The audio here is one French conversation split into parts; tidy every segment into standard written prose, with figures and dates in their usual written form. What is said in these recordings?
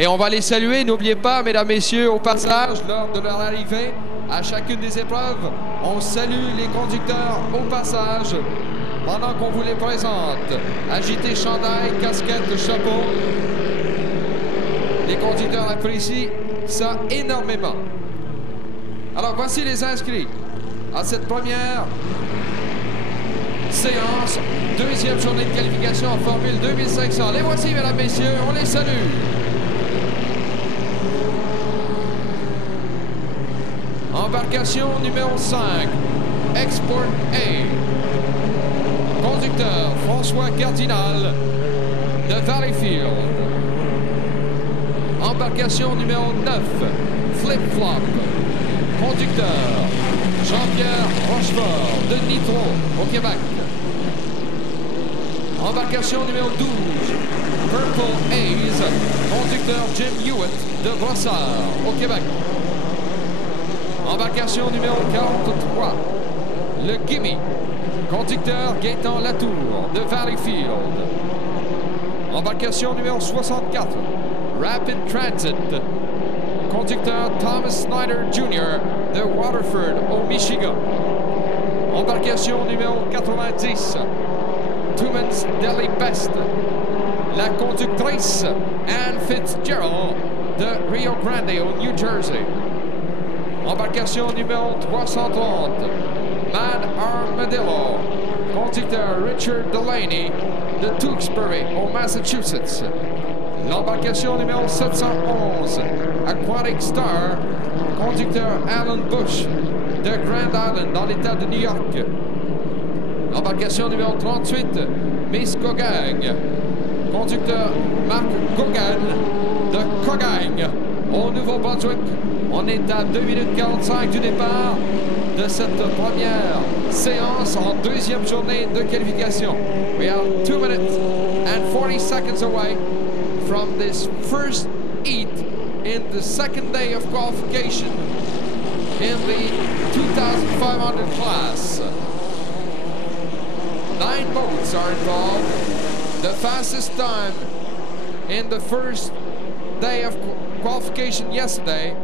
Et on va les saluer. N'oubliez pas, mesdames, messieurs, au passage, lors de leur arrivée à chacune des épreuves, on salue les conducteurs au passage pendant qu'on vous les présente. Agitez chandail, casquette, chapeau. Les conducteurs apprécient ça énormément. Alors, voici les inscrits à cette première séance, deuxième journée de qualification en Formule 2500. Les voici, mesdames, messieurs, on les salue. Embarcation numéro 5, Export A. Conducteur François Cardinal de Valleyfield. Embarcation numéro 9, Flip Flop. Conducteur Jean-Pierre Rochefort de Nitro au Québec. Embarcation numéro 12, Purple Haze. Conducteur Jim Hewitt de Brossard au Québec. Embarcation numéro 43, le Gimme. Conducteur Gaétan Latour de Valleyfield. Embarcation numéro 64, Rapid Transit. Conducteur Thomas Snyder Jr. de Waterford au Michigan. Embarcation numéro 90, Tuman's Deli Best. La conductrice Anne Fitzgerald de Rio Grande au New Jersey. Embarcation numéro 330, Mad Armadillo. Conducteur Richard Delaney de Tewksbury au Massachusetts. L'embarcation numéro 711, Aquatic Star. Conducteur Alan Bush de Grand Island dans l'État de New York. Embarcation numéro 38, Miss Cogang. Conducteur Mark Gogan de Cogang au Nouveau-Brunswick. On est à 2 minutes 45 du départ de cette première séance en deuxième journée de qualification. We are 2 minutes and 40 seconds away from this first heat in the second day of qualification in the 2,500 class. 9 boats are involved. The fastest time in the first day of qualification yesterday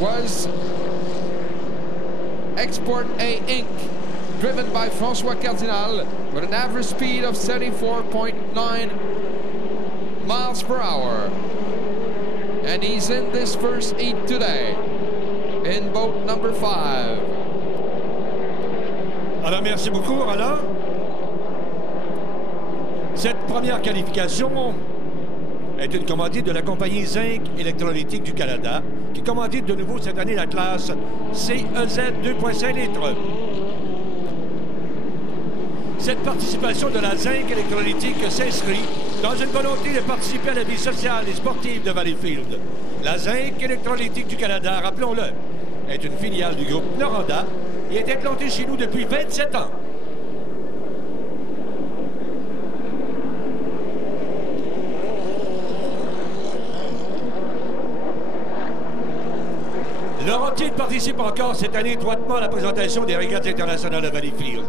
was Export A Inc., driven by François Cardinal with an average speed of 74.9 miles per hour. And he's in this first heat today in boat number 5. Alors, merci beaucoup, Roland. Cette première qualification est une commandite de la compagnie Zinc Électrolytique du Canada, qui commandite de nouveau cette année la classe CEZ 2.5 litres. Cette participation de la Zinc Électrolytique s'inscrit dans une volonté de participer à la vie sociale et sportive de Valleyfield. La Zinc Électrolytique du Canada, rappelons-le, est une filiale du groupe Noranda et est implantée chez nous depuis 27 ans. Laurentide participe encore cette année étroitement à la présentation des régates internationales de Valleyfield.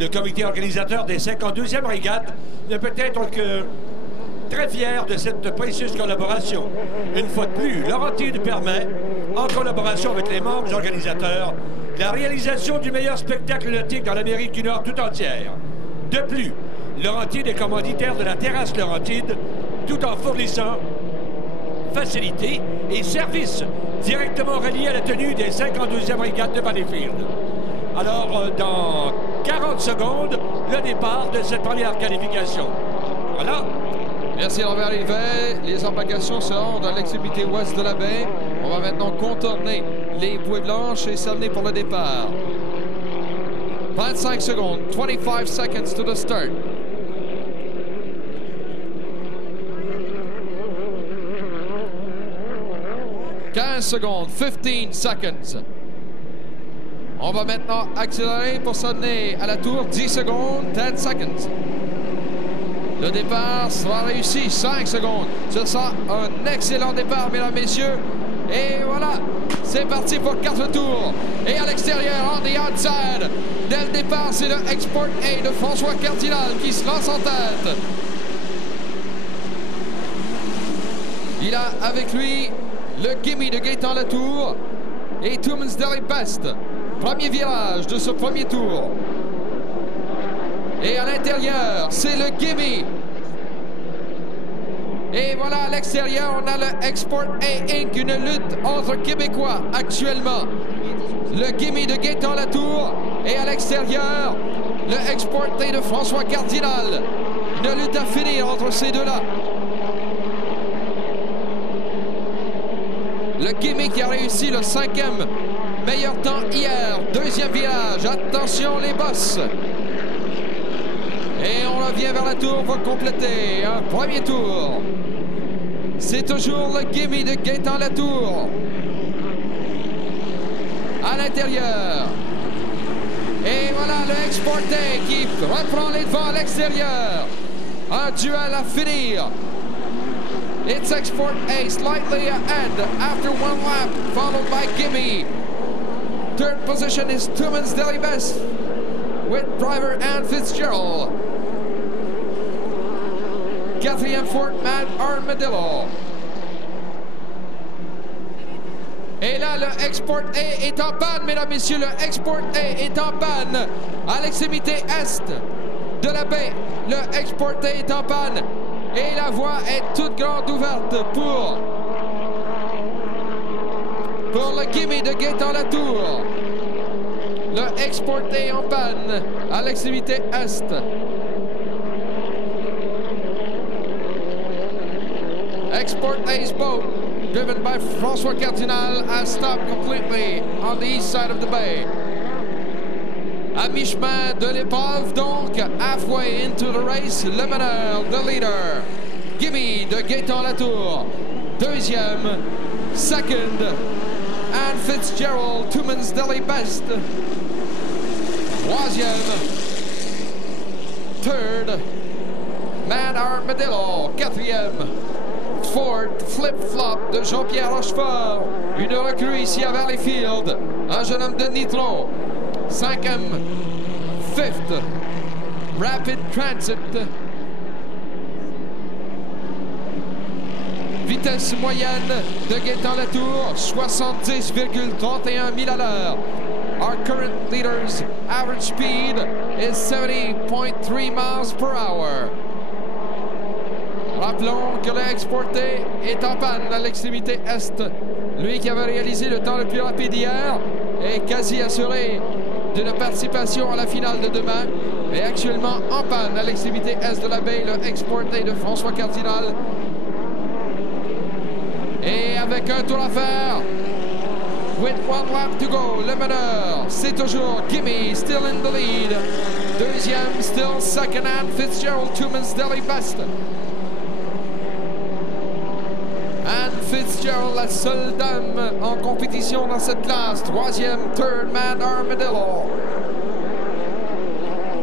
Le comité organisateur des 52e régates ne peut être que très fier de cette précieuse collaboration. Une fois de plus, Laurentide permet, en collaboration avec les membres organisateurs, la réalisation du meilleur spectacle nautique dans l'Amérique du Nord tout entière. De plus, Laurentide est commanditaire de la terrasse Laurentide, tout en fournissant facilités et services directement reliés à la tenue des 52e régates de Valleyfield. Alors, dans 40 secondes, le départ de cette première qualification. Voilà. Merci Robert Livet. Les embarcations se rendent à l'extrémité ouest de la baie. On va maintenant contourner les bouées blanches et s'amener pour le départ. 25 secondes, 25 seconds to the start. Secondes, 15 seconds. On va maintenant accélérer pour s'amener à la tour. 10 secondes, 10 seconds. Le départ sera réussi, 5 secondes. Ce sera un excellent départ, mesdames, messieurs. Et voilà, c'est parti pour 4 tours. Et à l'extérieur, on the outside. Dès le départ, c'est le Export A de François Cardinal qui se lance en tête. Il a avec lui le Gimme de Gaétan Latour et Tumen's Deli Best. Premier virage de ce premier tour. Et à l'intérieur, c'est le Gimme. Et voilà, à l'extérieur, on a le Export A Inc., une lutte entre Québécois actuellement. Le Gimme de Gaétan Latour et à l'extérieur, le Export A de François Cardinal. Une lutte à finir entre ces deux-là. Le Gimme qui a réussi le 5e meilleur temps hier. Deuxième virage. Attention les bosses. Et on revient vers la tour pour compléter un premier tour. C'est toujours le Gimme de Gaétan Latour. À l'intérieur. Et voilà le Export A qui reprend les devants à l'extérieur. Un duel à finir. It's Export A slightly ahead after one lap, followed by Gimme. Third position is Tumen's Deli Best with driver Anne Fitzgerald. Quatrième Fort Mad Armadillo. Et là, le Export A est en panne, mesdames, messieurs. Le Export A est en panne à l'extrémité est de la baie. Le Export A est en panne. Et la voie est toute grande ouverte pour le Gimme de Gaétan Latour. Le Export A en panne à l'extrémité est. Export A's boat, driven by François Cardinal, has stopped completely on the east side of the bay. À mi-chemin de l'épreuve, donc, halfway into the race, le meneur, the leader, Gimme de Gaétan Latour. Deuxième, second, Anne Fitzgerald, Tumen's Deli Best. Troisième, third, Mad Armadillo. Quatrième, fourth, Flip Flop de Jean-Pierre Rochefort. Une recrue ici à Valleyfield, un jeune homme de Nitro. Cinquième, fifth, Rapid Transit. Vitesse moyenne de Gaétan Latour, 70,31 000 à l'heure. Our current leader's average speed is 70.3 miles per hour. Rappelons que l'Export A est en panne à l'extrémité est. Lui qui avait réalisé le temps le plus rapide hier est quasi assuré d'une participation à la finale de demain, est actuellement en panne à l'extrémité est de la baie, le Export A de François Cardinal. Et avec un tour à faire, with one lap to go, le meneur, c'est toujours Gimme, still in the lead. Deuxième, still second, and Fitzgerald, Tumen's Deli Best. Anne Fitzgerald, la seule dame en compétition dans cette classe. Troisième, third, Mad Armadillo.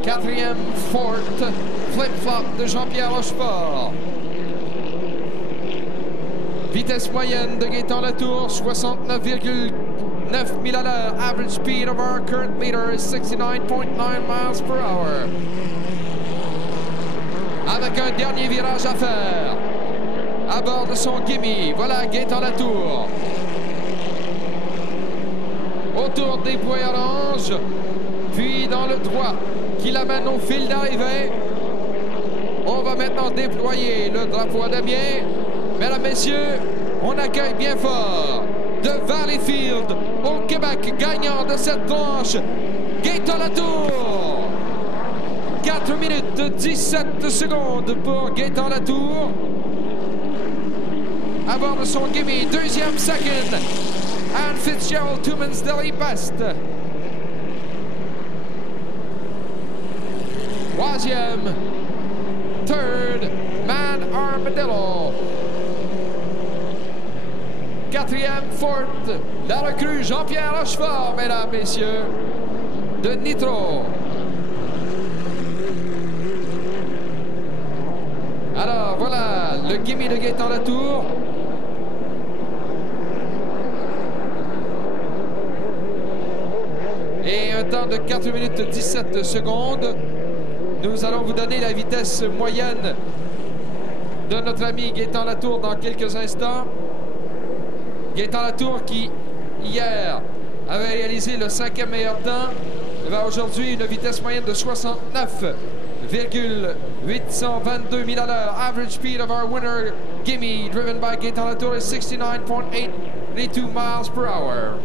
Quatrième, fourth, Flip Flop de Jean-Pierre Rochefort. Vitesse moyenne de Gaétan Latour, 69,9 000 à l'heure. Average speed of our current leader is 69.9 miles per hour. Avec un dernier virage à faire. À bord de son Gimme, voilà Gaétan Latour. Autour des poids orange, puis dans le droit qui l'amène au fil d'arrivée. On va maintenant déployer le drapeau à damier. Mesdames, messieurs, on accueille bien fort de Valleyfield au Québec, gagnant de cette tranche, Gaétan Latour. 4 minutes 17 secondes pour Gaétan Latour. À bord de son Gimme, deuxième, second, Anne Fitzgerald, Tumen's Deli Best. Troisième, third, Man Armadillo. Quatrième, fourth, la recrue Jean-Pierre Rochefort, mesdames, messieurs, de Nitro. Alors, voilà, le Gimme de Gaétan Latour. Et un temps de 4 minutes 17 secondes. Nous allons vous donner la vitesse moyenne de notre ami Gaétan Latour dans quelques instants. Gaétan Latour qui, hier, avait réalisé le 5e meilleur temps, va aujourd'hui une vitesse moyenne de 69,822 000 à l'heure. Average speed of our winner, Gimme, driven by Gaétan Latour, is 69.82 miles per hour.